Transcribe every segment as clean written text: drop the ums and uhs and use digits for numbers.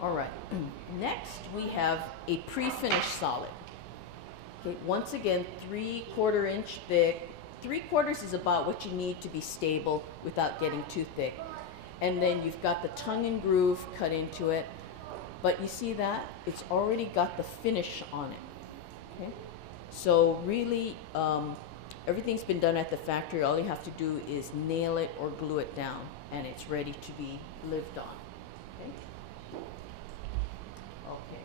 All right, next we have a pre-finished solid. Okay, once again, 3/4 inch thick. 3/4 is about what you need to be stable without getting too thick. And then you've got the tongue and groove cut into it. But you see that? It's already got the finish on it. Okay? So really, everything's been done at the factory. All you have to do is nail it or glue it down, and it's ready to be lived on. Okay? Okay.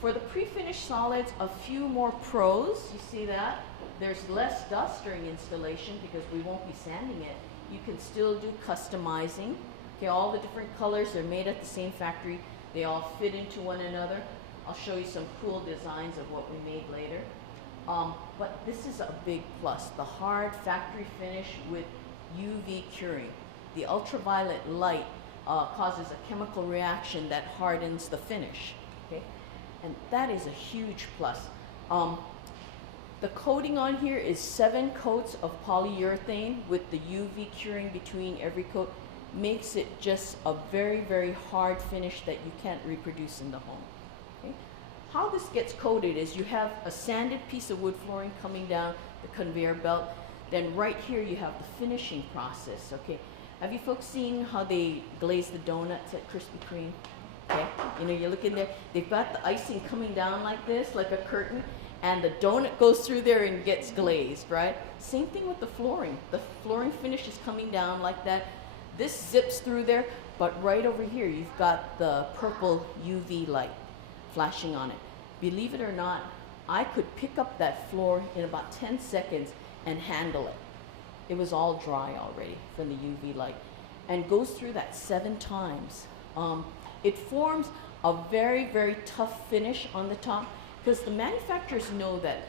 For the pre-finished solids, a few more pros. You see that? There's less dust during installation because we won't be sanding it. You can still do customizing. Okay, all the different colors are made at the same factory. They all fit into one another. I'll show you some cool designs of what we made later. But this is a big plus. The hard factory finish with UV curing. The ultraviolet light causes a chemical reaction that hardens the finish. Okay? And that is a huge plus. The coating on here is 7 coats of polyurethane with the UV curing between every coat. Makes it just a very, very hard finish that you can't reproduce in the home. Okay? How this gets coated is you have a sanded piece of wood flooring coming down the conveyor belt. Then right here you have the finishing process. Okay? Have you folks seen how they glaze the donuts at Krispy Kreme? Okay? You know, you look in there, they've got the icing coming down like this, like a curtain, and the donut goes through there and gets glazed, right? Same thing with the flooring. The flooring finish is coming down like that. This zips through there, but right over here you've got the purple UV light flashing on it. Believe it or not, I could pick up that floor in about 10 seconds and handle it. It was all dry already from the UV light, and goes through that 7 times. It forms a very, very tough finish on the top because the manufacturers know that,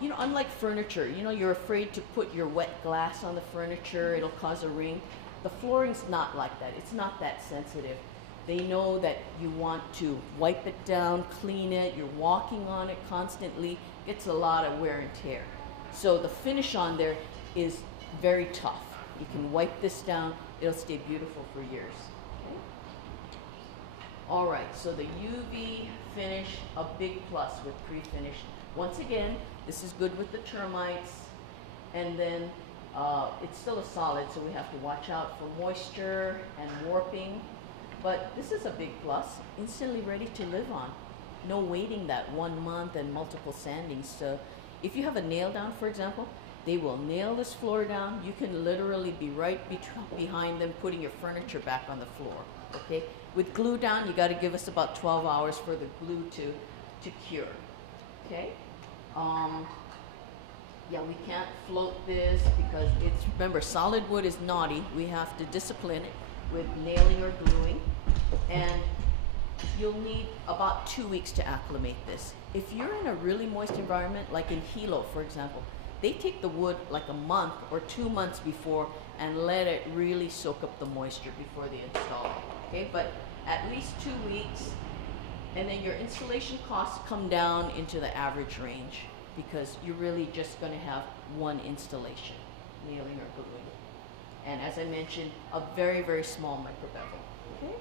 you know, unlike furniture, you know, you're afraid to put your wet glass on the furniture, it'll cause a ring. The flooring's not like that. It's not that sensitive. They know that you want to wipe it down, clean it, you're walking on it constantly, gets a lot of wear and tear. So the finish on there is very tough. You can wipe this down, it'll stay beautiful for years. Okay? All right, so the UV finish, a big plus with pre-finish. Once again, this is good with the termites, and then it's still a solid, so we have to watch out for moisture and warping. But this is a big plus, instantly ready to live on. No waiting that 1 month and multiple sandings. So if you have a nail down, for example, they will nail this floor down. You can literally be right behind them putting your furniture back on the floor, okay? With glue down, you gotta give us about 12 hours for the glue to cure, okay? Yeah, we can't float this because it's, remember, solid wood is naughty. We have to discipline it with nailing or gluing. And you'll need about 2 weeks to acclimate this. If you're in a really moist environment, like in Hilo, for example, they take the wood like a month or 2 months before and let it really soak up the moisture before they install it, okay? But at least 2 weeks, and then your installation costs come down into the average range because you're really just gonna have one installation, nailing or gluing. And as I mentioned, a very, very small micro bevel, okay?